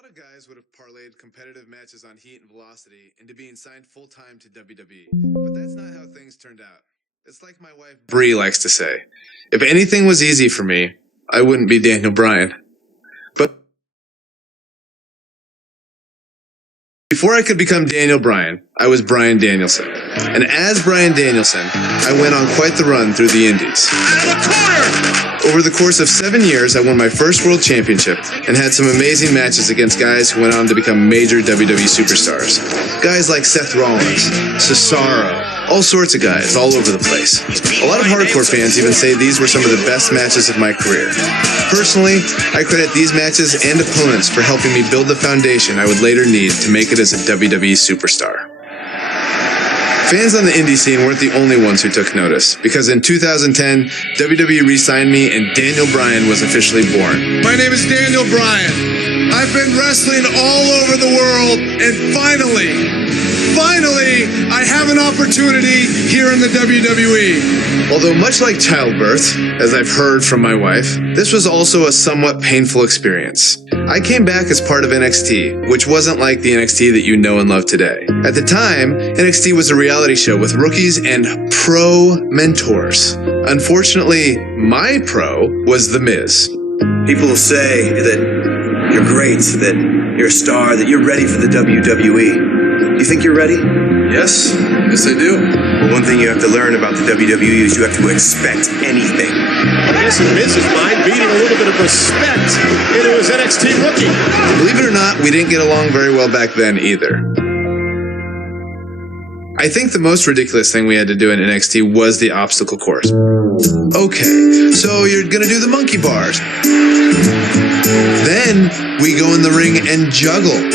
lot of guys would have parlayed competitive matches on heat and velocity into being signed full-time to WWE, but that's not how things turned out. It's like my wife Bree likes to say, if anything was easy for me, I wouldn't be Daniel Bryan. But before I could become Daniel Bryan, I was Bryan Danielson. And as Bryan Danielson, I went on quite the run through the indies. Over the course of 7 years, I won my first world championship and had some amazing matches against guys who went on to become major WWE superstars. Guys like Seth Rollins, Cesaro, all sorts of guys all over the place. A lot of hardcore fans even say these were some of the best matches of my career. Personally, I credit these matches and opponents for helping me build the foundation I would later need to make it as a WWE superstar. Fans on the indie scene weren't the only ones who took notice, because in 2010, WWE re-signed me and Daniel Bryan was officially born. My name is Daniel Bryan. I've been wrestling all over the world, and finally, I have an opportunity here in the WWE. Although much like childbirth, as I've heard from my wife, this was also a somewhat painful experience. I came back as part of NXT, which wasn't like the NXT that you know and love today. At the time, NXT was a reality show with rookies and pro mentors. Unfortunately, my pro was The Miz. People will say that you're great, that you're a star, that you're ready for the WWE. You think you're ready? Yes I do. Well, one thing you have to learn about the WWE is you have to expect anything. I guess in Miz's mind, beating a little bit of respect into his NXT rookie. Believe it or not, we didn't get along very well back then either. I think the most ridiculous thing we had to do in NXT was the obstacle course. Okay, so you're gonna do the monkey bars. Then we go in the ring and juggle.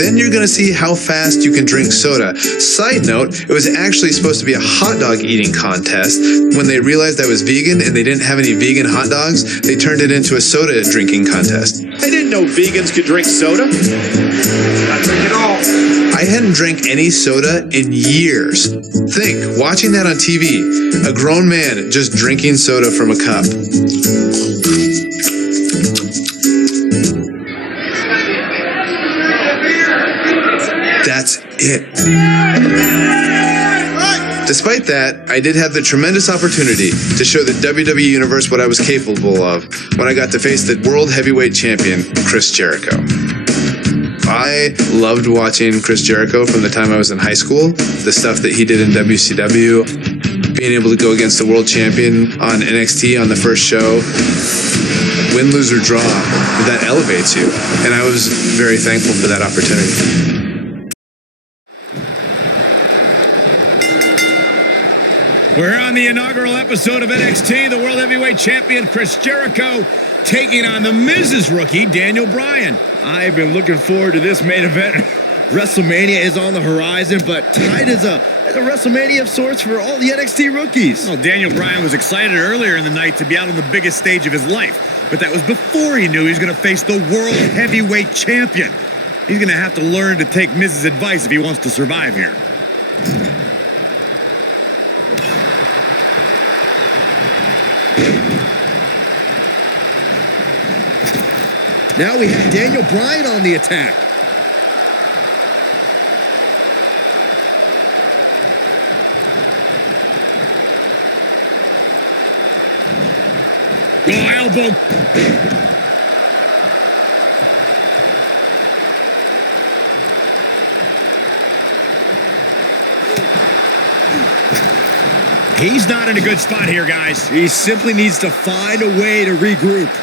Then you're gonna see how fast you can drink soda. Side note, it was actually supposed to be a hot dog eating contest. When they realized I was vegan and they didn't have any vegan hot dogs, they turned it into a soda drinking contest. I didn't know vegans could drink soda. Not drink it all. I hadn't drank any soda in years. Think, watching that on TV, a grown man just drinking soda from a cup. That's it. Despite that, I did have the tremendous opportunity to show the WWE Universe what I was capable of when I got to face the World Heavyweight Champion, Chris Jericho. I loved watching Chris Jericho from the time I was in high school, the stuff that he did in WCW, being able to go against the World Champion on NXT on the first show. Win, lose, or draw, that elevates you, and I was very thankful for that opportunity. We're on the inaugural episode of NXT. The World Heavyweight Champion Chris Jericho taking on the Miz's rookie, Daniel Bryan. I've been looking forward to this main event. WrestleMania is on the horizon, but tonight is a WrestleMania of sorts for all the NXT rookies. Well, Daniel Bryan was excited earlier in the night to be out on the biggest stage of his life, but that was before he knew he was going to face the World Heavyweight Champion. He's going to have to learn to take Miz's advice if he wants to survive here. Now we have Daniel Bryan on the attack. Oh, elbow. He's not in a good spot here, guys. He simply needs to find a way to regroup.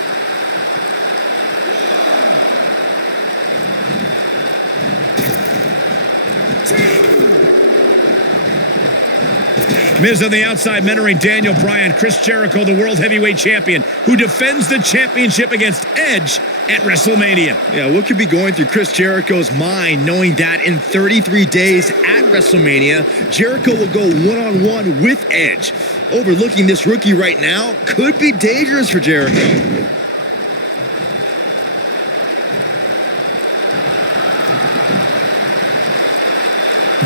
Miz on the outside mentoring Daniel Bryan. Chris Jericho, the World Heavyweight Champion, who defends the championship against Edge at WrestleMania. Yeah, what could be going through Chris Jericho's mind knowing that in 33 days at WrestleMania, Jericho will go one-on-one with Edge? Overlooking this rookie right now could be dangerous for Jericho.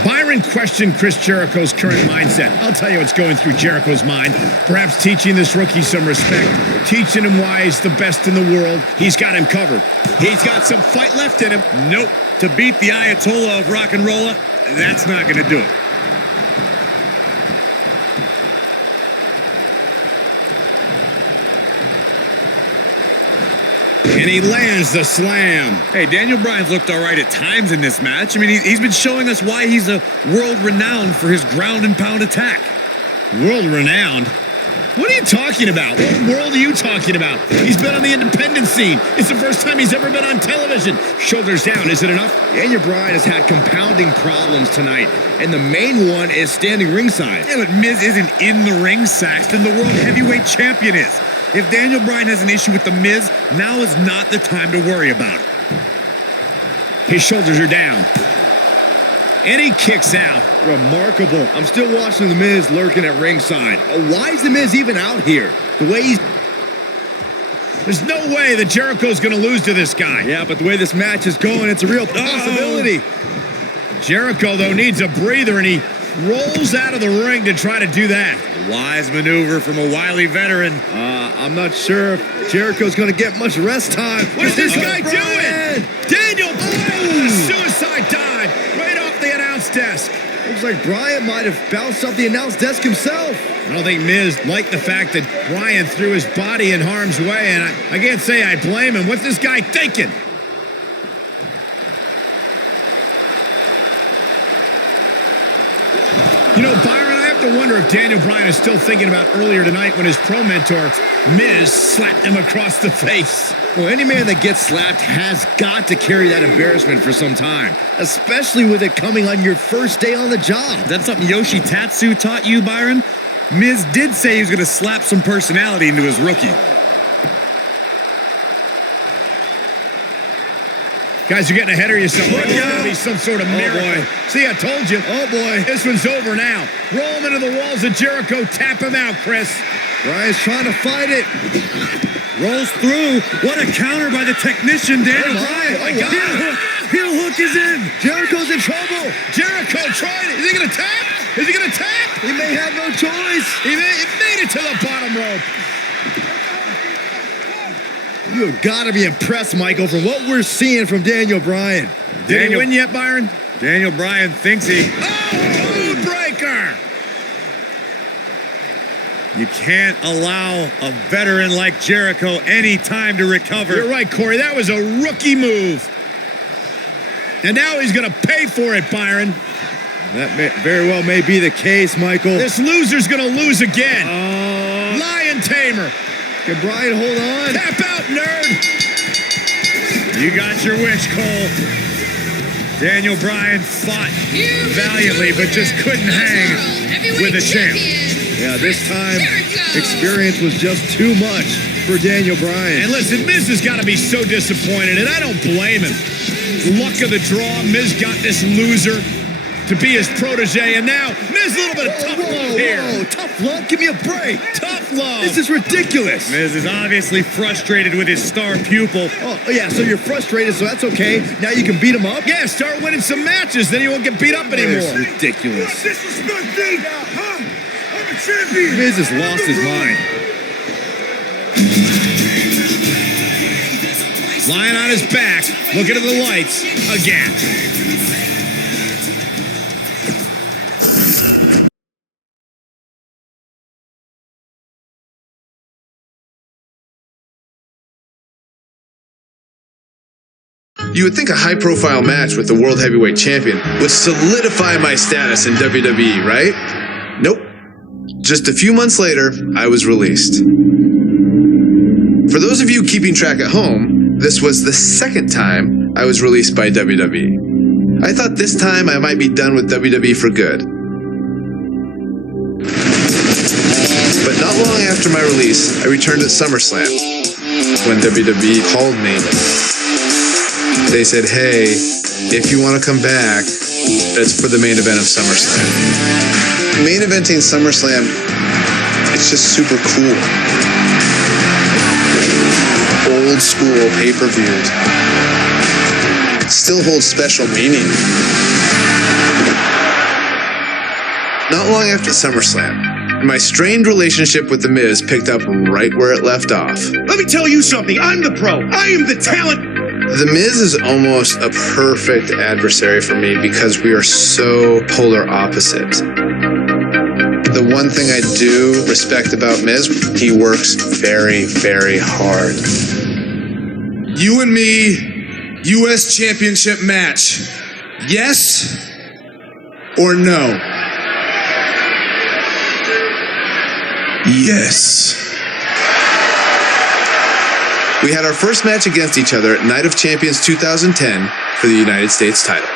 Byron Byron questioned Chris Jericho's current mindset. I'll tell you what's going through Jericho's mind. Perhaps teaching this rookie some respect. Teaching him why he's the best in the world. He's got him covered. He's got some fight left in him. Nope. To beat the Ayatollah of rock and rolla, that's not going to do it. And he lands the slam. Hey, Daniel Bryan's looked all right at times in this match. I mean, he's been showing us why he's a world renowned for his ground and pound attack. World renowned? What are you talking about? What world are you talking about? He's been on the independent scene. It's the first time he's ever been on television. Shoulders down, is it enough? Daniel Bryan has had compounding problems tonight, and the main one is standing ringside. Yeah, but Miz isn't in the ring, Saxton. The world heavyweight champion is. If Daniel Bryan has an issue with The Miz, now is not the time to worry about it. His shoulders are down. And he kicks out. Remarkable. I'm still watching The Miz lurking at ringside. Why is The Miz even out here? The way he's... There's no way that Jericho's going to lose to this guy. Yeah, but the way this match is going, it's a real possibility. Jericho, though, needs a breather, and he rolls out of the ring to try to do that. A wise maneuver from a wily veteran. I'm not sure if Jericho's going to get much rest time. What's this guy doing? Daniel Bryan! Suicide dive right off the announce desk. Looks like Bryan might have bounced off the announce desk himself. I don't think Miz liked the fact that Bryan threw his body in harm's way, and I can't say I blame him. What's this guy thinking? You know, Byron, I have to wonder if Daniel Bryan is still thinking about earlier tonight when his pro mentor, Miz, slapped him across the face. Well, any man that gets slapped has got to carry that embarrassment for some time, especially with it coming on your first day on the job. That's something Yoshi Tatsu taught you, Byron? Miz did say he was going to slap some personality into his rookie. Guys, you're getting ahead of yourself. There's got to be some sort of miracle. See, I told you. Oh, boy. This one's over now. Roll him into the walls of Jericho. Tap him out, Chris. Bryan's trying to fight it. Rolls through. What a counter by the technician, Daniel Bryan. Oh, my God. Heel hook is in. Jericho's in trouble. Jericho tried it. Is he going to tap? Is he going to tap? He may have no choice. He made it to the bottom rope. You have got to be impressed, Michael, from what we're seeing from Daniel Bryan. Did he win yet, Byron? Daniel Bryan thinks he... Oh, breaker! You can't allow a veteran like Jericho any time to recover. You're right, Corey. That was a rookie move. And now he's going to pay for it, Byron. That very well may be the case, Michael. This loser's going to lose again. Lion Tamer. Can Bryan hold on? Tap out, nerd! You got your wish, Cole. Daniel Bryan fought valiantly, but just couldn't hang with a champ. Yeah, this time, experience was just too much for Daniel Bryan. And listen, Miz has got to be so disappointed, and I don't blame him. Luck of the draw, Miz got this loser to be his protege, and now Miz, a little bit of tough love here. Whoa, tough love? Give me a break. Tough love. This is ridiculous. Miz is obviously frustrated with his star pupil. Oh, yeah, so you're frustrated, so that's okay. Now you can beat him up? Yeah, start winning some matches, then you won't get beat up anymore. It's ridiculous. Disrespect me, huh? I'm a champion. Miz has lost his mind. Lying on his back, looking at the lights again. You would think a high-profile match with the World Heavyweight Champion would solidify my status in WWE, right? Nope. Just a few months later, I was released. For those of you keeping track at home, this was the second time I was released by WWE. I thought this time I might be done with WWE for good. But not long after my release, I returned at SummerSlam. When WWE called me, they said, hey, if you want to come back, it's for the main event of SummerSlam. Main eventing SummerSlam, it's just super cool. Old school pay-per-views still holds special meaning. Not long after SummerSlam, my strained relationship with The Miz picked up right where it left off. Let me tell you something. I'm the pro. I am the talent. The Miz is almost a perfect adversary for me because we are so polar opposite. The one thing I do respect about Miz, he works very, very hard. You and me, U.S. Championship match. Yes or no? Yes. We had our first match against each other at Night of Champions 2010 for the United States title.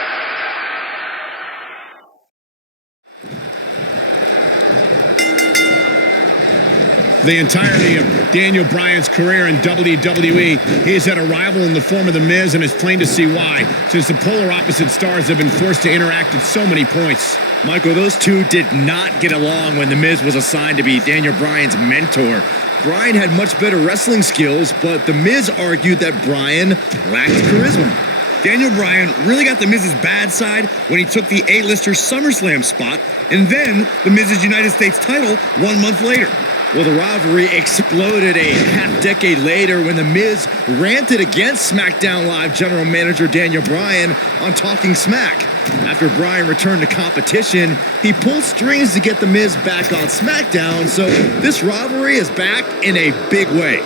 The entirety of Daniel Bryan's career in WWE, he has had a rival in the form of The Miz, and it's plain to see why, since the polar opposite stars have been forced to interact at so many points. Michael, those two did not get along when The Miz was assigned to be Daniel Bryan's mentor. Bryan had much better wrestling skills, but The Miz argued that Bryan lacked charisma. Daniel Bryan really got The Miz's bad side when he took the A-lister SummerSlam spot, and then The Miz's United States title 1 month later. Well, the rivalry exploded a half-decade later when The Miz ranted against SmackDown Live general manager Daniel Bryan on Talking Smack. After Bryan returned to competition, he pulled strings to get The Miz back on SmackDown, so this rivalry is back in a big way.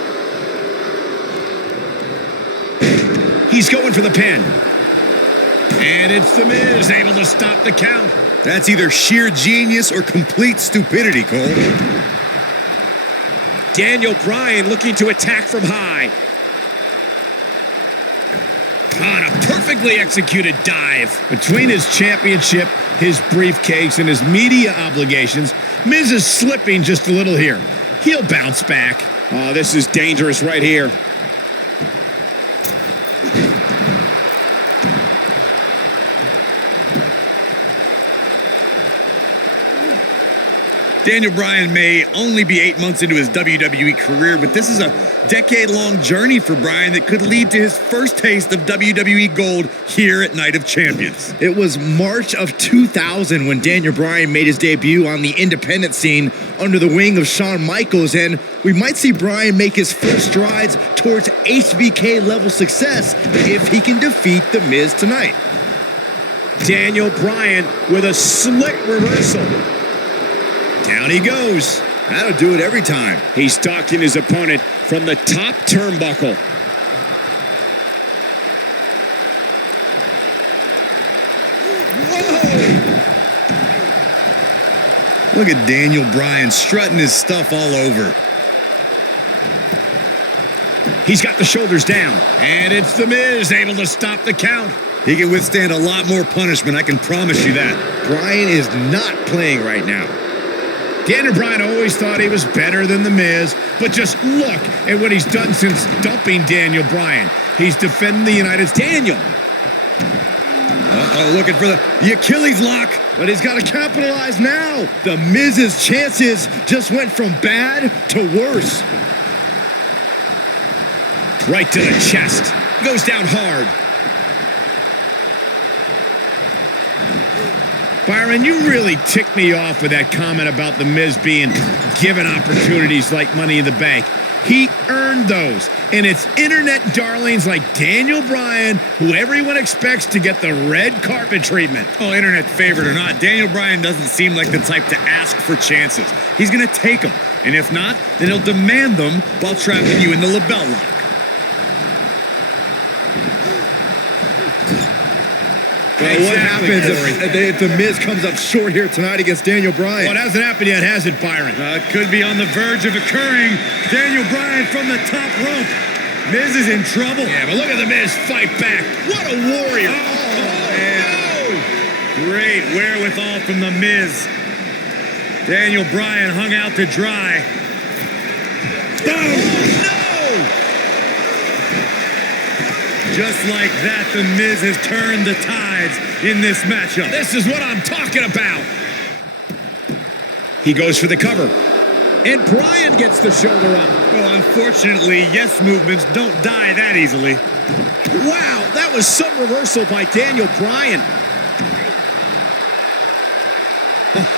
He's going for the pin. And it's The Miz able to stop the count. That's either sheer genius or complete stupidity, Cole. Daniel Bryan looking to attack from high. On a perfectly executed dive. Between his championship, his briefcase, and his media obligations, Miz is slipping just a little here. He'll bounce back. Oh, this is dangerous right here. Daniel Bryan may only be 8 months into his WWE career, but this is a decade-long journey for Bryan that could lead to his first taste of WWE gold here at Night of Champions. It was March of 2000 when Daniel Bryan made his debut on the independent scene under the wing of Shawn Michaels, and we might see Bryan make his first strides towards HBK-level success if he can defeat The Miz tonight. Daniel Bryan with a slick reversal. Down he goes. That'll do it every time. He's stalking his opponent from the top turnbuckle. Look at Daniel Bryan strutting his stuff all over. He's got the shoulders down. And it's The Miz able to stop the count. He can withstand a lot more punishment, I can promise you that. Bryan is not playing right now. Daniel Bryan always thought he was better than The Miz, but just look at what he's done since dumping Daniel Bryan. He's defending the United States. Daniel. Uh-oh, looking for the Achilles lock. But he's got to capitalize now. The Miz's chances just went from bad to worse. Right to the chest. Goes down hard. Byron, you really ticked me off with that comment about The Miz being given opportunities like Money in the Bank. He earned those. And it's internet darlings like Daniel Bryan who everyone expects to get the red carpet treatment. Oh, internet favorite or not, Daniel Bryan doesn't seem like the type to ask for chances. He's going to take them. And if not, then he'll demand them while trapping you in the label lock. Well, what happens if The Miz comes up short here tonight against Daniel Bryan? Well, it hasn't happened yet, has it, Byron? Could be on the verge of occurring. Daniel Bryan from the top rope. Miz is in trouble. Yeah, but look at The Miz fight back. What a warrior. Great wherewithal from The Miz. Daniel Bryan hung out to dry. Boom! Just like that, The Miz has turned the tides in this matchup. This is what I'm talking about. He goes for the cover. And Bryan gets the shoulder up. Well, unfortunately, yes movements don't die that easily. Wow, that was some reversal by Daniel Bryan.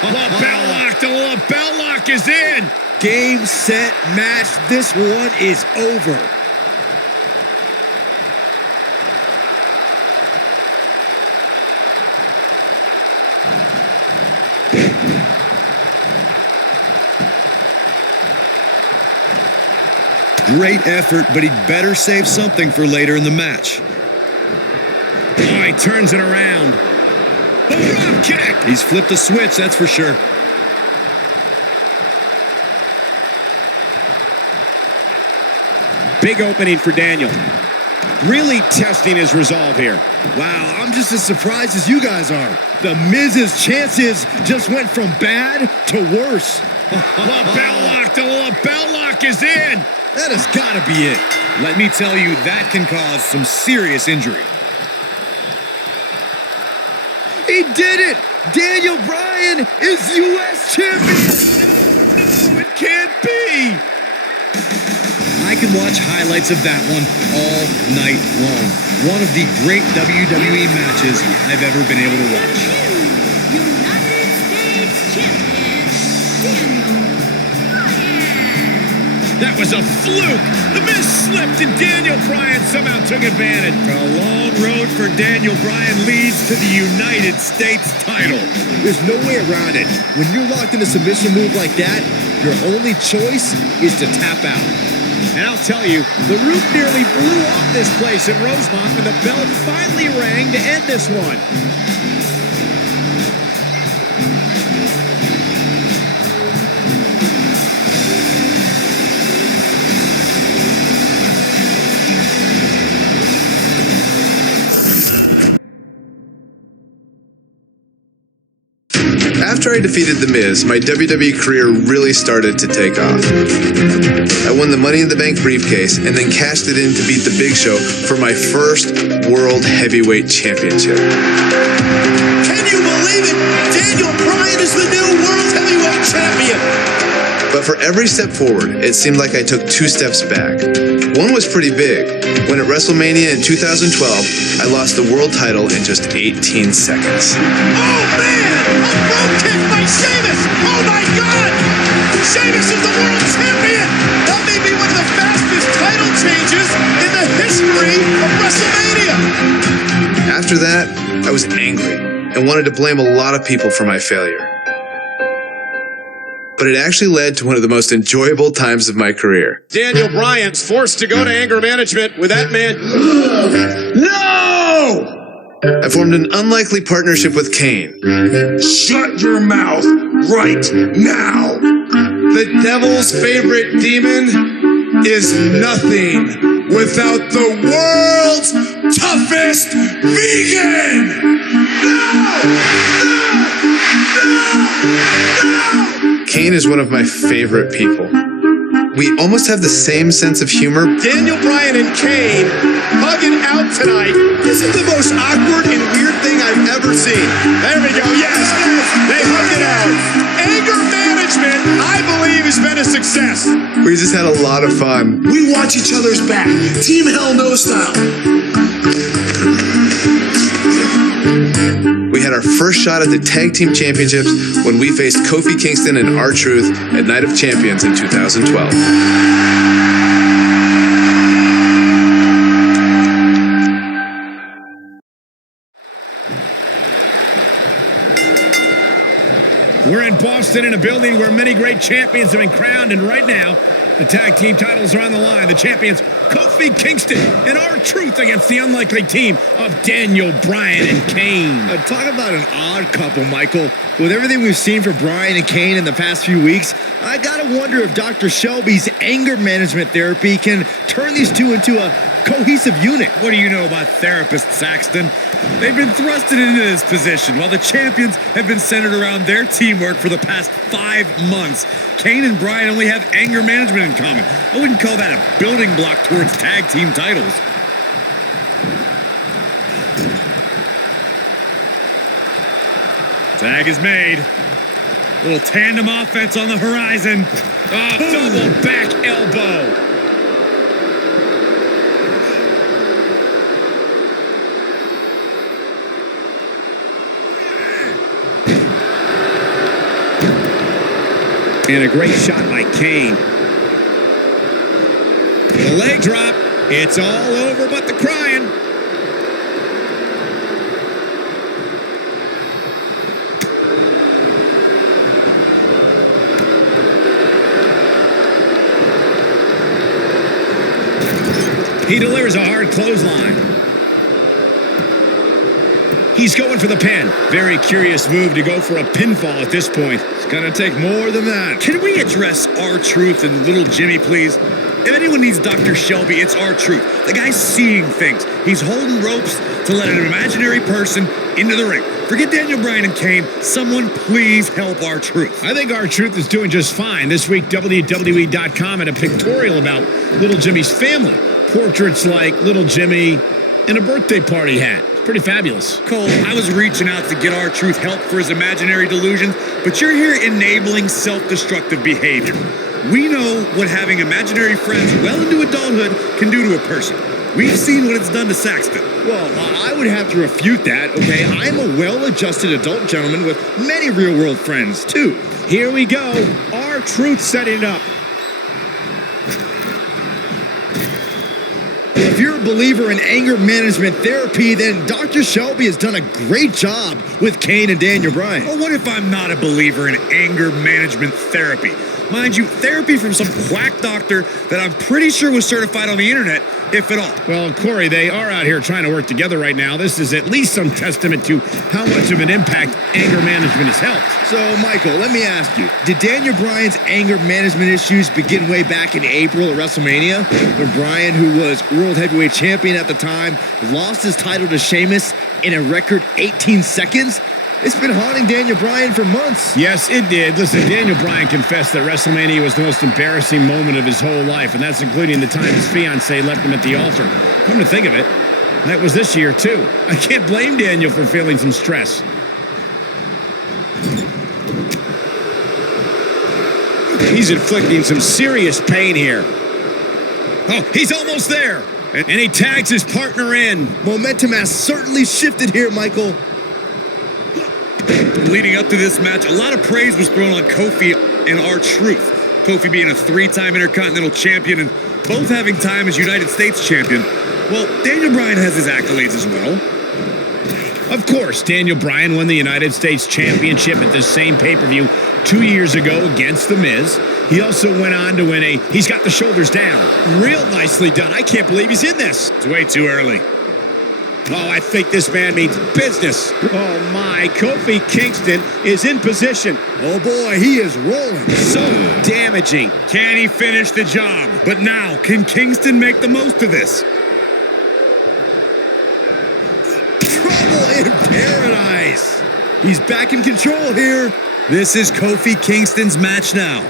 Lapel lock, the lapel lock is in. Game, set, match. This one is over. Great effort, but he'd better save something for later in the match. Oh, he turns it around. The drop kick. He's flipped a switch, that's for sure. Big opening for Daniel. Really testing his resolve here. Wow, I'm just as surprised as you guys are. The Miz's chances just went from bad to worse. Lapel lock, the lapel lock is in. That has got to be it. Let me tell you, that can cause some serious injury. He did it! Daniel Bryan is U.S. champion! No, it can't be. I can watch highlights of that one all night long. One of the great WWE matches I've ever been able to watch. United States Champion, Daniel Bryan. That was a fluke. The Miz slipped and Daniel Bryan somehow took advantage. A long road for Daniel Bryan leads to the United States title. There's no way around it. When you're locked in a submission move like that, your only choice is to tap out. And I'll tell you, the roof nearly blew off this place in Rosemont when the bell finally rang to end this one. After I defeated The Miz, my WWE career really started to take off. I won the Money in the Bank briefcase and then cashed it in to beat The Big Show for my first World Heavyweight Championship. Can you believe it? Daniel Bryan is the new World Heavyweight Champion. But for every step forward, it seemed like I took 2 steps back. One was pretty big. When at WrestleMania in 2012, I lost the world title in just 18 seconds. Oh man! A front kick by Sheamus! Oh my God! Sheamus is the world champion! That may be one of the fastest title changes in the history of WrestleMania! After that, I was angry and wanted to blame a lot of people for my failure. But it actually led to one of the most enjoyable times of my career. Daniel Bryan's forced to go to anger management with that man. No! I formed an unlikely partnership with Kane. Shut your mouth right now! The devil's favorite demon is nothing without the world's toughest vegan! No! Kane is one of my favorite people. We almost have the same sense of humor. Daniel Bryan and Kane hugging out tonight. This is the most awkward and weird thing I've ever seen. There we go. Yes, they hugged it out. Anger management, I believe, has been a success. We just had a lot of fun. We watch each other's back. Team Hell No style. We had our first shot at the Tag Team Championships when we faced Kofi Kingston and R-Truth at Night of Champions in 2012. We're in Boston in a building where many great champions have been crowned, and right now, the tag team titles are on the line. The champions, Kofi Kingston and R-Truth against the unlikely team of Daniel Bryan and Kane. Talk about an odd couple, Michael. With everything we've seen from Bryan and Kane in the past few weeks, I gotta wonder if Dr. Shelby's anger management therapy can turn these two into a cohesive unit. What do you know about therapists, Saxton? They've been thrusted into this position while the champions have been centered around their teamwork for the past 5 months. Kane and Bryan only have anger management in common. I wouldn't call that a building block towards tag team titles. Tag is made. Little tandem offense on the horizon. Oh, double back elbow. And a great shot by Kane. The leg drop. It's all over but the crying. He delivers a hard clothesline. He's going for the pin. Very curious move to go for a pinfall at this point. It's gonna take more than that. Can we address R-Truth and little Jimmy, please? If anyone needs Dr. Shelby, it's R-Truth. The guy's seeing things. He's holding ropes to let an imaginary person into the ring. Forget Daniel Bryan and Kane. Someone please help R-Truth. I think R-Truth is doing just fine. This week, WWE.com had a pictorial about little Jimmy's family. Portraits like little Jimmy and a birthday party hat. It's pretty fabulous. Cole, I was reaching out to get R-Truth help for his imaginary delusions, but you're here enabling self-destructive behavior. We know what having imaginary friends well into adulthood can do to a person. We've seen what it's done to Saxton. Well, I would have to refute that, okay? I'm a well-adjusted adult gentleman with many real-world friends, too. Here we go. R-Truth setting it up. If you're a believer in anger management therapy, then Dr. Shelby has done a great job with Kane and Daniel Bryan. Well, what if I'm not a believer in anger management therapy? Mind you, therapy from some quack doctor that I'm pretty sure was certified on the internet, if at all. Well, Corey, they are out here trying to work together right now. This is at least some testament to how much of an impact anger management has helped. So, Michael, let me ask you, did Daniel Bryan's anger management issues begin way back in April at WrestleMania, when Bryan, who was World Heavyweight Champion at the time, lost his title to Sheamus in a record 18 seconds? It's been haunting Daniel Bryan for months. Yes, it did. Listen, Daniel Bryan confessed that WrestleMania was the most embarrassing moment of his whole life, and that's including the time his fiancée left him at the altar. Come to think of it, that was this year, too. I can't blame Daniel for feeling some stress. He's inflicting some serious pain here. Oh, he's almost there. And he tags his partner in. Momentum has certainly shifted here, Michael. Leading up to this match, a lot of praise was thrown on Kofi and R-Truth. Kofi being a three-time Intercontinental Champion and both having time as United States Champion. Well, Daniel Bryan has his accolades as well. Of course, Daniel Bryan won the United States Championship at this same pay-per-view 2 years ago against The Miz. He also went on to win He's got the shoulders down. Real nicely done. I can't believe he's in this. It's way too early. Oh, I think this man means business. Oh, my. Kofi Kingston is in position. Oh, boy, he is rolling. So damaging. Can he finish the job? But now, can Kingston make the most of this? Trouble in paradise. He's back in control here. This is Kofi Kingston's match now.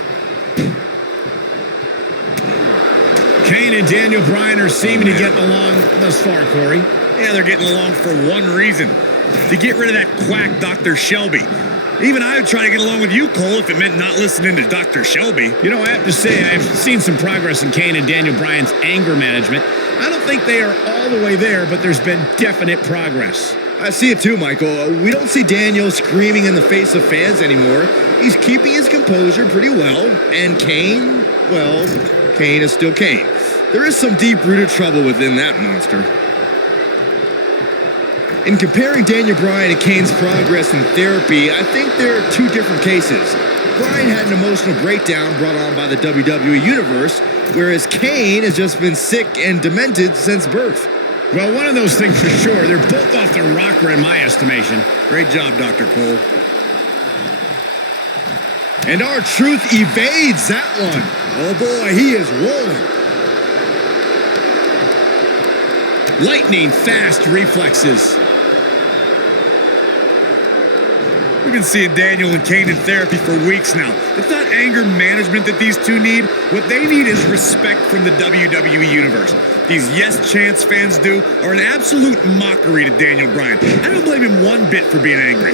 Kane and Daniel Bryan are seeming to get along thus far, Corey. Yeah, they're getting along for one reason. To get rid of that quack Dr. Shelby. Even I would try to get along with you, Cole, if it meant not listening to Dr. Shelby. You know, I have to say, I've seen some progress in Kane and Daniel Bryan's anger management. I don't think they are all the way there, but there's been definite progress. I see it too, Michael. We don't see Daniel screaming in the face of fans anymore. He's keeping his composure pretty well. And Kane, well, Kane is still Kane. There is some deep-rooted trouble within that monster. In comparing Daniel Bryan and Kane's progress in therapy, I think there are two different cases. Bryan had an emotional breakdown brought on by the WWE Universe, whereas Kane has just been sick and demented since birth. Well, one of those things for sure. They're both off the rocker in my estimation. Great job, Dr. Cole. And R-Truth evades that one. Oh boy, he is rolling. Lightning fast reflexes. We've been seeing Daniel and Kane in therapy for weeks now. It's not anger management that these two need. What they need is respect from the WWE Universe. These Yes Chance fans do are an absolute mockery to Daniel Bryan. I don't blame him one bit for being angry.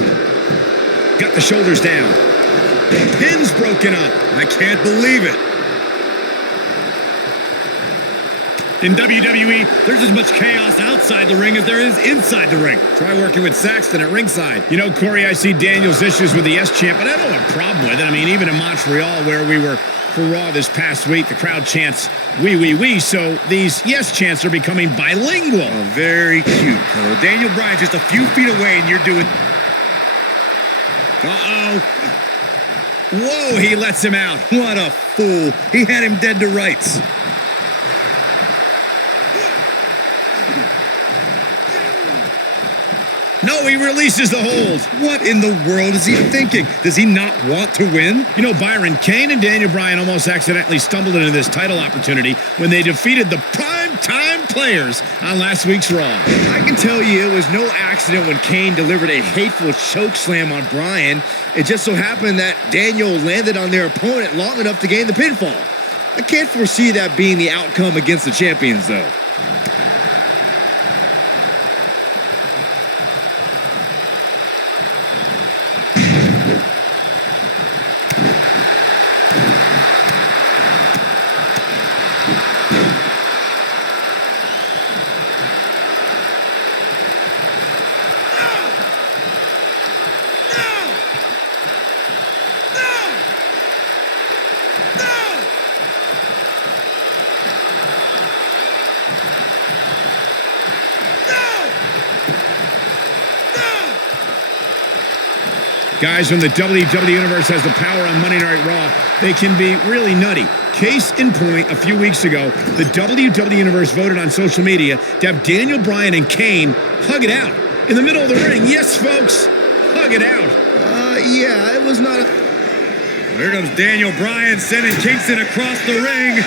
Got the shoulders down. The pin's broken up. I can't believe it. In WWE, there's as much chaos outside the ring as there is inside the ring. Try working with Saxton at ringside. You know, Corey, I see Daniel's issues with the Yes Champ, but I don't have a problem with it. I mean, even in Montreal, where we were for Raw this past week, the crowd chants, "We, we, we," so these Yes chants are becoming bilingual. Oh, very cute, Cole. Daniel Bryan just a few feet away, and you're doing... Uh-oh. Whoa, he lets him out. What a fool. He had him dead to rights. No, he releases the hold. What in the world is he thinking? Does he not want to win? You know, Bryan and Kane and Daniel Bryan almost accidentally stumbled into this title opportunity when they defeated the prime-time players on last week's Raw. I can tell you it was no accident when Kane delivered a hateful choke slam on Bryan. It just so happened that Daniel landed on their opponent long enough to gain the pinfall. I can't foresee that being the outcome against the champions, though. Guys, when the WWE Universe has the power on Monday Night Raw, they can be really nutty. Case in point, a few weeks ago, the WWE Universe voted on social media to have Daniel Bryan and Kane hug it out in the middle of the ring. Yes, folks, hug it out. Yeah, it was not a... Here comes Daniel Bryan sending Kingston across the ring.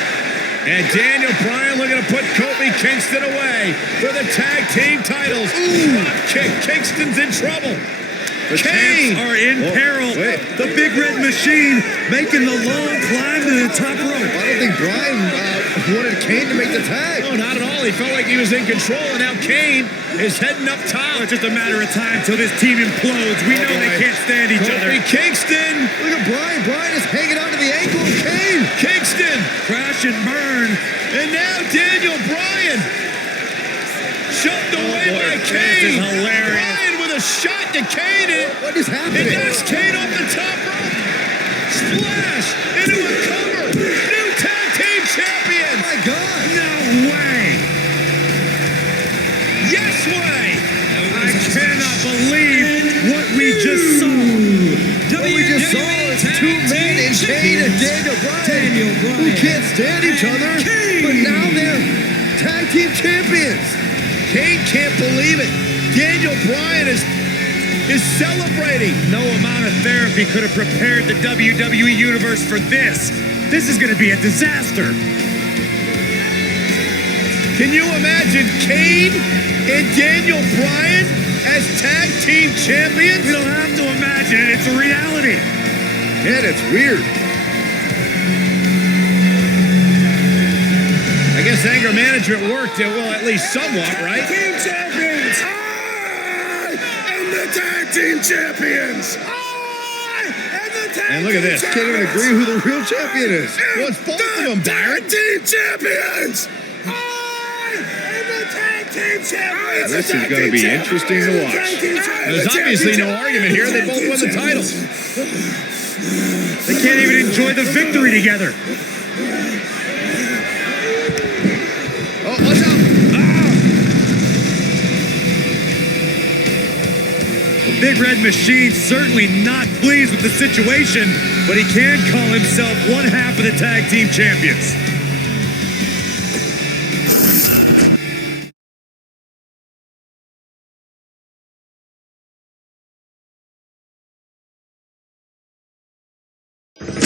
And Daniel Bryan looking to put Kofi Kingston away for the tag team titles. Ooh, drop kick. Kingston's in trouble. The champs are in peril. The Big Red Machine making the long climb to the top rope. I don't think Bryan wanted Kane to make the tag. No, not at all. He felt like he was in control, and now Kane is heading up top. It's just a matter of time till this team implodes. We know they can't stand each other. Kofi Kingston. Look at Bryan. Bryan is hanging onto the ankle of Kane. Kingston. Crash and burn. And now Daniel Bryan. Shoved away by Kane. This is hilarious. Bryan with a shot to Kane. What is happening? It knocks Kane off the top rope. Splash into a cover. New tag team champions. Oh my God. No way. Yes way. I cannot believe what we just saw. What we just saw is two men in Kane and Daniel Bryan who can't stand each other, but now they're tag team champions. Kane can't believe it. Daniel Bryan is celebrating. No amount of therapy could have prepared the WWE Universe for this. This is going to be a disaster. Can you imagine Kane and Daniel Bryan as tag team champions? You don't have to imagine it. It's a reality. Man, it's weird. I guess anger management worked, well, at least somewhat, right? Team champions! I am the tag team champions! I am the tag And look at this. Can't even agree who the real champion is. Well, it's both of them, Byron. Tag team champions! I am the tag team champions! This is going to be interesting to watch. There's obviously no argument here. They both won the titles. They can't even enjoy the victory together. Oh, watch out. The Big Red Machine certainly not pleased with the situation, but he can call himself one half of the tag team champions.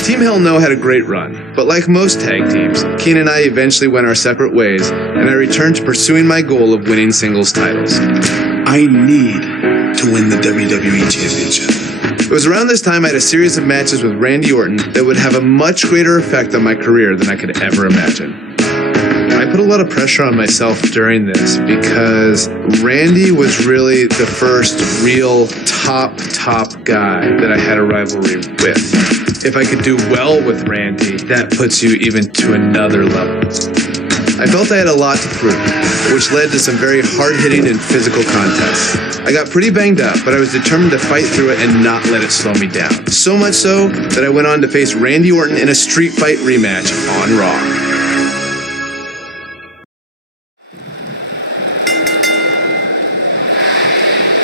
Team Hell No had a great run, but like most tag teams, Keen and I eventually went our separate ways, and I returned to pursuing my goal of winning singles titles. I need to win the WWE Championship. It was around this time I had a series of matches with Randy Orton that would have a much greater effect on my career than I could ever imagine. I put a lot of pressure on myself during this because Randy was really the first real top guy that I had a rivalry with. If I could do well with Randy, that puts you even to another level. I felt I had a lot to prove, which led to some very hard-hitting and physical contests. I got pretty banged up, but I was determined to fight through it and not let it slow me down. So much so that I went on to face Randy Orton in a street fight rematch on Raw.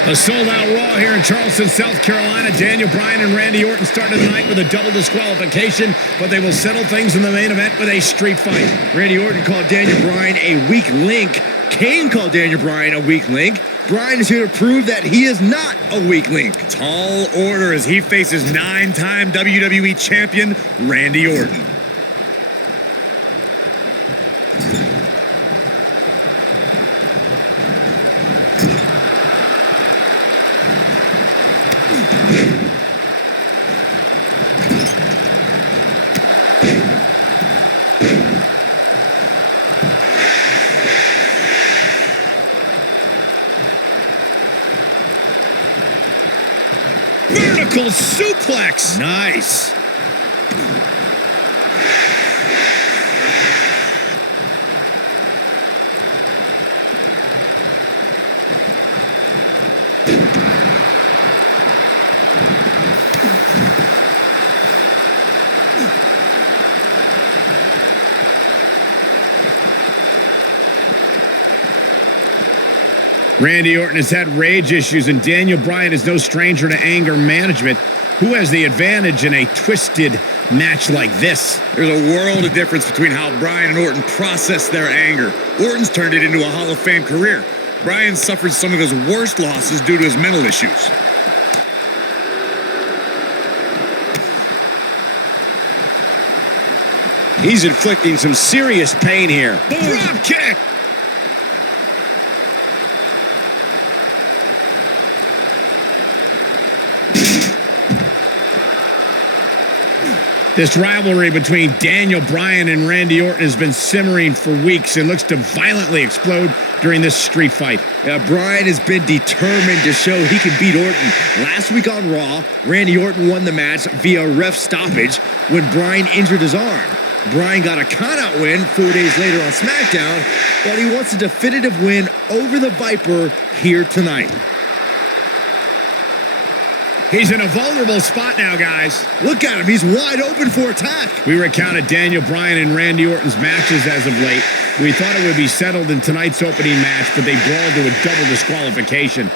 A sold-out Raw here in Charleston, South Carolina. Daniel Bryan and Randy Orton started the night with a double disqualification, but they will settle things in the main event with a street fight. Randy Orton called Daniel Bryan a weak link. Kane called Daniel Bryan a weak link. Bryan is here to prove that he is not a weak link. Tall order as he faces 9-time WWE champion Randy Orton. Vertical suplex. Nice. Randy Orton has had rage issues, and Daniel Bryan is no stranger to anger management. Who has the advantage in a twisted match like this? There's a world of difference between how Bryan and Orton process their anger. Orton's turned it into a Hall of Fame career. Bryan suffered some of his worst losses due to his mental issues. He's inflicting some serious pain here. Boom. Drop kick. This rivalry between Daniel Bryan and Randy Orton has been simmering for weeks and looks to violently explode during this street fight. Yeah, Bryan has been determined to show he can beat Orton. Last week on Raw, Randy Orton won the match via ref stoppage when Bryan injured his arm. Bryan got a count-out win 4 days later on SmackDown, but he wants a definitive win over the Viper here tonight. He's in a vulnerable spot now, guys. Look at him. He's wide open for attack. We recounted Daniel Bryan and Randy Orton's matches as of late. We thought it would be settled in tonight's opening match, but they brawled to a double disqualification.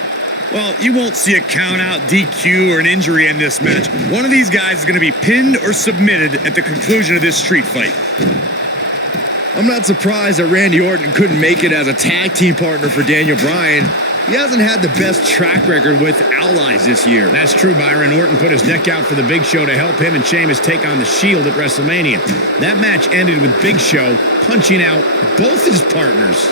Well, you won't see a count-out, DQ, or an injury in this match. One of these guys is going to be pinned or submitted at the conclusion of this street fight. I'm not surprised that Randy Orton couldn't make it as a tag team partner for Daniel Bryan. He hasn't had the best track record with allies this year. That's true, Byron. Orton put his neck out for the Big Show to help him and Sheamus take on the Shield at WrestleMania. That match ended with Big Show punching out both his partners.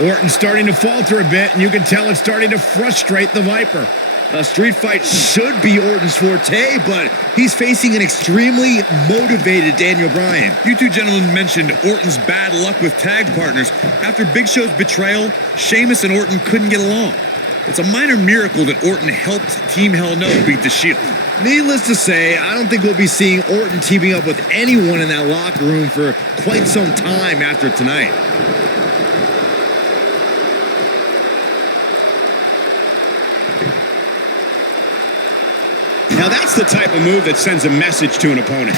Orton's starting to falter a bit, and you can tell it's starting to frustrate the Viper. A street fight should be Orton's forte, but he's facing an extremely motivated Daniel Bryan. You two gentlemen mentioned Orton's bad luck with tag partners. After Big Show's betrayal, Sheamus and Orton couldn't get along. It's a minor miracle that Orton helped Team Hell No beat the Shield. Needless to say, I don't think we'll be seeing Orton teaming up with anyone in that locker room for quite some time after tonight. Now that's the type of move that sends a message to an opponent.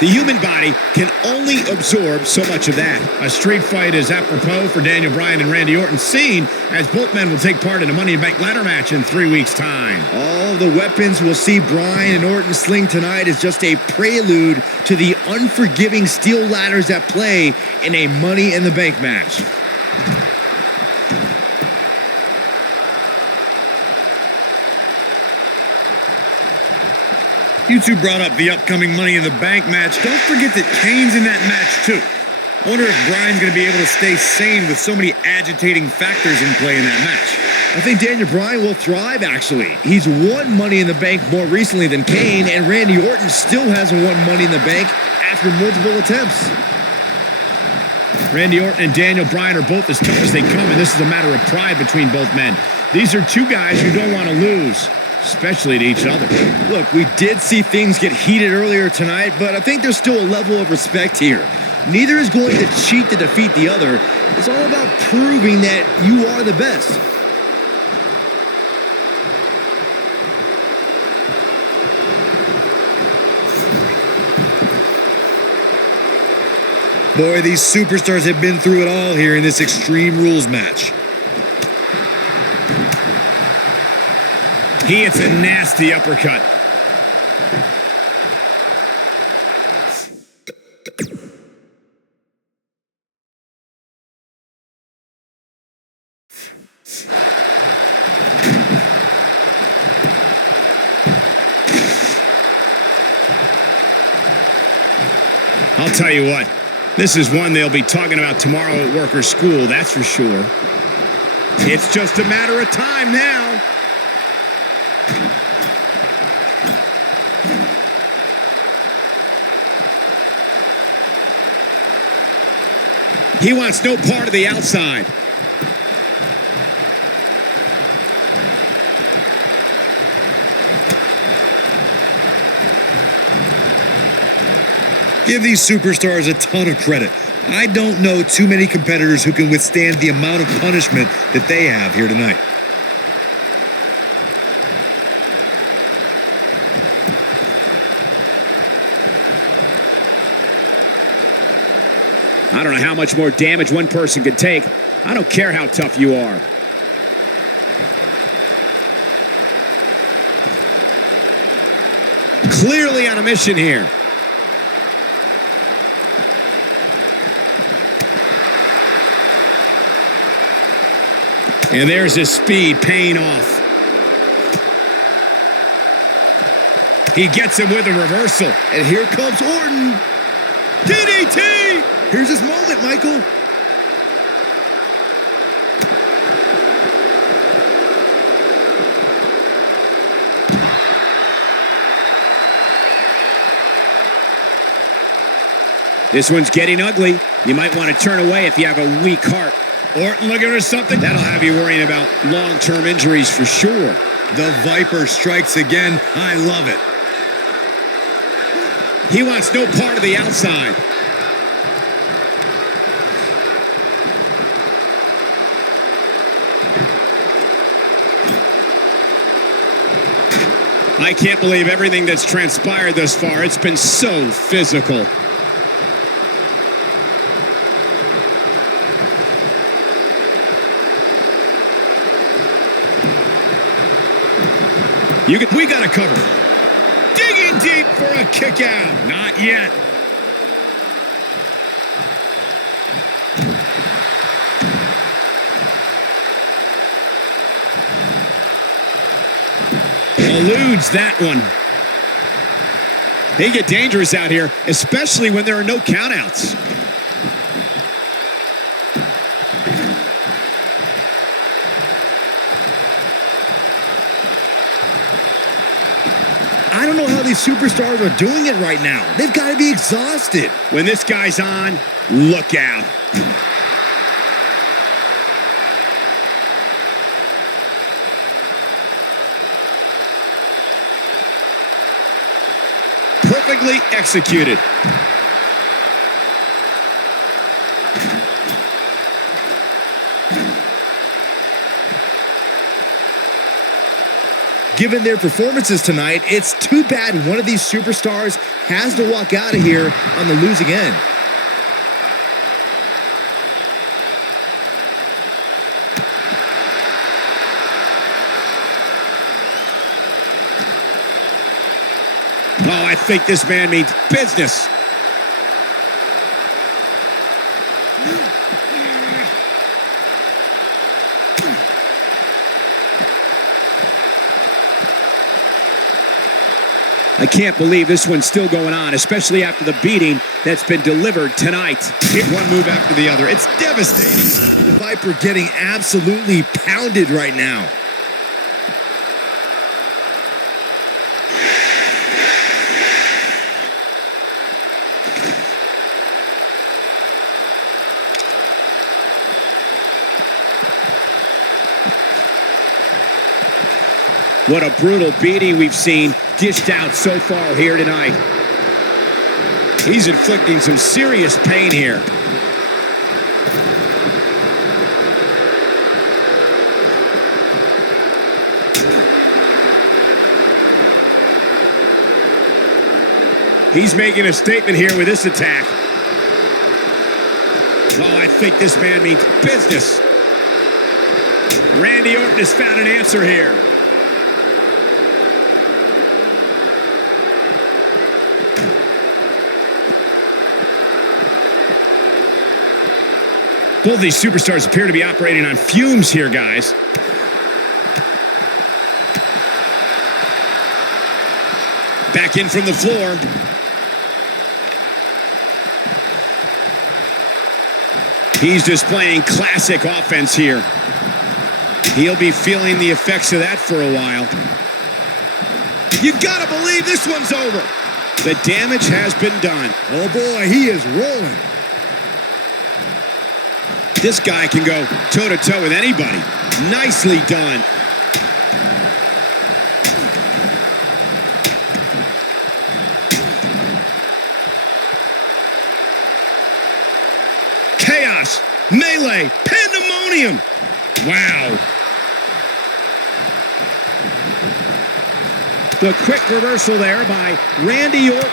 The human body can only absorb so much of that. A street fight is apropos for Daniel Bryan and Randy Orton, seen as both men will take part in a Money in the Bank ladder match in 3 weeks' time. All the weapons we'll see Bryan and Orton sling tonight is just a prelude to the unforgiving steel ladders at play in a Money in the Bank match. You two brought up the upcoming Money in the Bank match. Don't forget that Kane's in that match, too. I wonder if Bryan's going to be able to stay sane with so many agitating factors in play in that match. I think Daniel Bryan will thrive, actually. He's won Money in the Bank more recently than Kane, and Randy Orton still hasn't won Money in the Bank after multiple attempts. Randy Orton and Daniel Bryan are both as tough as they come, and this is a matter of pride between both men. These are two guys who don't want to lose. especially to each other. Look, we did see things get heated earlier tonight, but I think there's still a level of respect here. Neither is going to cheat to defeat the other. It's all about proving that you are the best. Boy, these superstars have been through it all here in this Extreme Rules match. He hits a nasty uppercut. I'll tell you what, this is one they'll be talking about tomorrow at workers' school, that's for sure. It's just a matter of time now. He wants no part of the outside. Give these superstars a ton of credit. I don't know too many competitors who can withstand the amount of punishment that they have here tonight. I don't know how much more damage one person could take. I don't care how tough you are. Clearly on a mission here. And there's his speed paying off. He gets him with a reversal. And here comes Orton. DDT! Here's his moment, Michael. This one's getting ugly. You might want to turn away if you have a weak heart. Orton looking for something. That'll have you worrying about long-term injuries for sure. The Viper strikes again. I love it. He wants no part of the outside. I can't believe everything that's transpired thus far. It's been so physical. We got to cover. Digging deep for a kick out. Not yet. Eludes that one. They get dangerous out here, especially when there are no countouts. I don't know how these superstars are doing it right now. They've got to be exhausted. When this guy's on, look out. Perfectly executed. Given their performances tonight, it's too bad one of these superstars has to walk out of here on the losing end. Oh, I think this man means business. I can't believe this one's still going on, especially after the beating that's been delivered tonight. Hit one move after the other. It's devastating. The Viper getting absolutely pounded right now. What a brutal beating we've seen dished out so far here tonight. He's inflicting some serious pain here. He's making a statement here with this attack. Oh, I think this man means business. Randy Orton has found an answer here. Both these superstars appear to be operating on fumes here, guys. Back in from the floor. He's displaying classic offense here. He'll be feeling the effects of that for a while. You gotta believe this one's over. The damage has been done. Oh boy, he is rolling. This guy can go toe-to-toe with anybody. Nicely done. Chaos, melee, pandemonium. Wow. The quick reversal there by Randy Orton.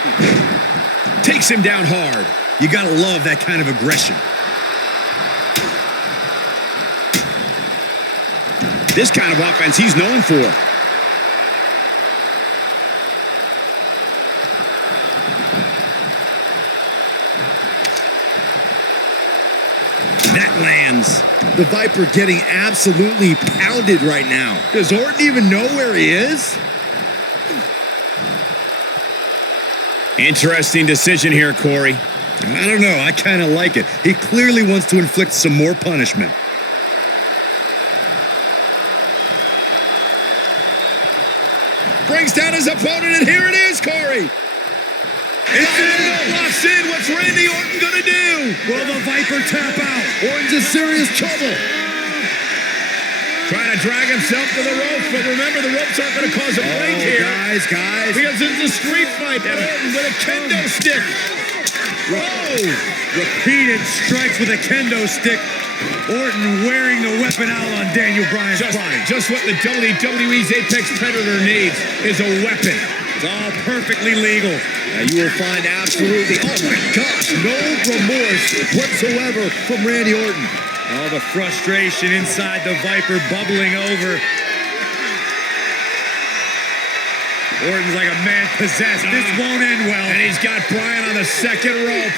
Takes him down hard. You gotta love that kind of aggression. This kind of offense he's known for. That lands. The Viper getting absolutely pounded right now. Does Orton even know where he is? Interesting decision here, Corey. I don't know. I kind of like it. He clearly wants to inflict some more punishment. Brings down his opponent, and here it is, Corey. Locks in. What's Randy Orton gonna do? Will the Viper tap out? Orton's in serious trouble. Trying to drag himself to the ropes, but remember, the ropes aren't going to cause a break here. Guys. Because it's a street fight. Orton with a kendo stick. Whoa! Repeated strikes with a kendo stick. Orton wearing the weapon out on Daniel Bryan's body. Just what the WWE's Apex Predator needs is a weapon. It's all perfectly legal. You will find absolutely, oh my gosh, no remorse whatsoever from Randy Orton. All the frustration inside the Viper bubbling over. Orton's like a man possessed. This won't end well. And he's got Bryan on the second rope.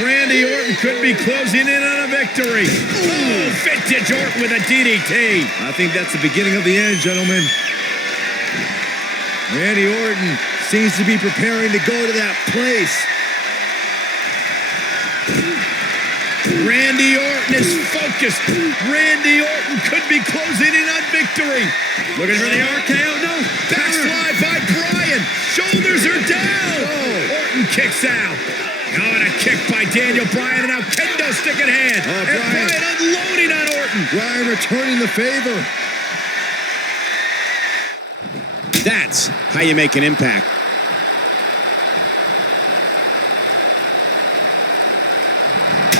Randy Orton could be closing in on a victory. Oh, vintage Orton with a DDT. I think that's the beginning of the end, gentlemen. Randy Orton seems to be preparing to go to that place. Randy Orton is focused. Randy Orton could be closing in on victory. Looking for the RKO. No. Backslide by Bryan. Shoulders are down. Oh. Orton kicks out. Oh, and a kick by Daniel Bryan, and now kendo stick in hand. And Bryan unloading on Orton. Bryan returning the favor. That's how you make an impact.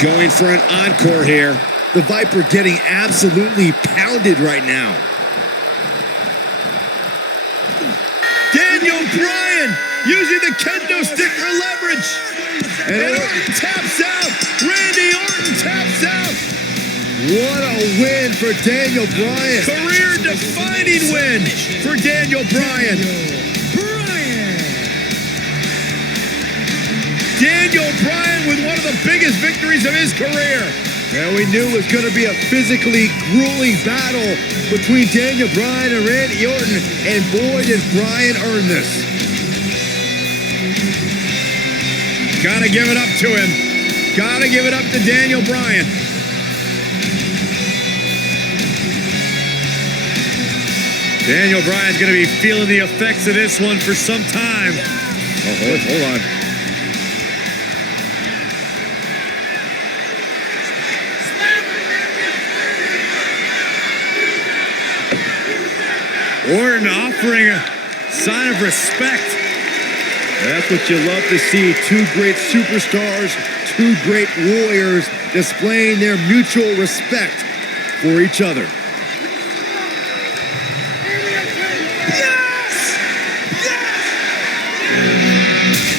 Going for an encore here. The Viper getting absolutely pounded right now. Daniel Bryan using the kendo stick for leverage. And Orton taps out. Randy Orton taps out. What a win for Daniel Bryan. Career-defining win for Daniel Bryan. Daniel Bryan with one of the biggest victories of his career. Yeah, we knew it was going to be a physically grueling battle between Daniel Bryan and Randy Orton, and boy, did Bryan earn this. Gotta give it up to him. Gotta give it up to Daniel Bryan. Daniel Bryan's going to be feeling the effects of this one for some time. Oh, hold on. Orton off offering a sign of respect. That's what you love to see. Two great superstars, two great warriors displaying their mutual respect for each other. Yes! Yes!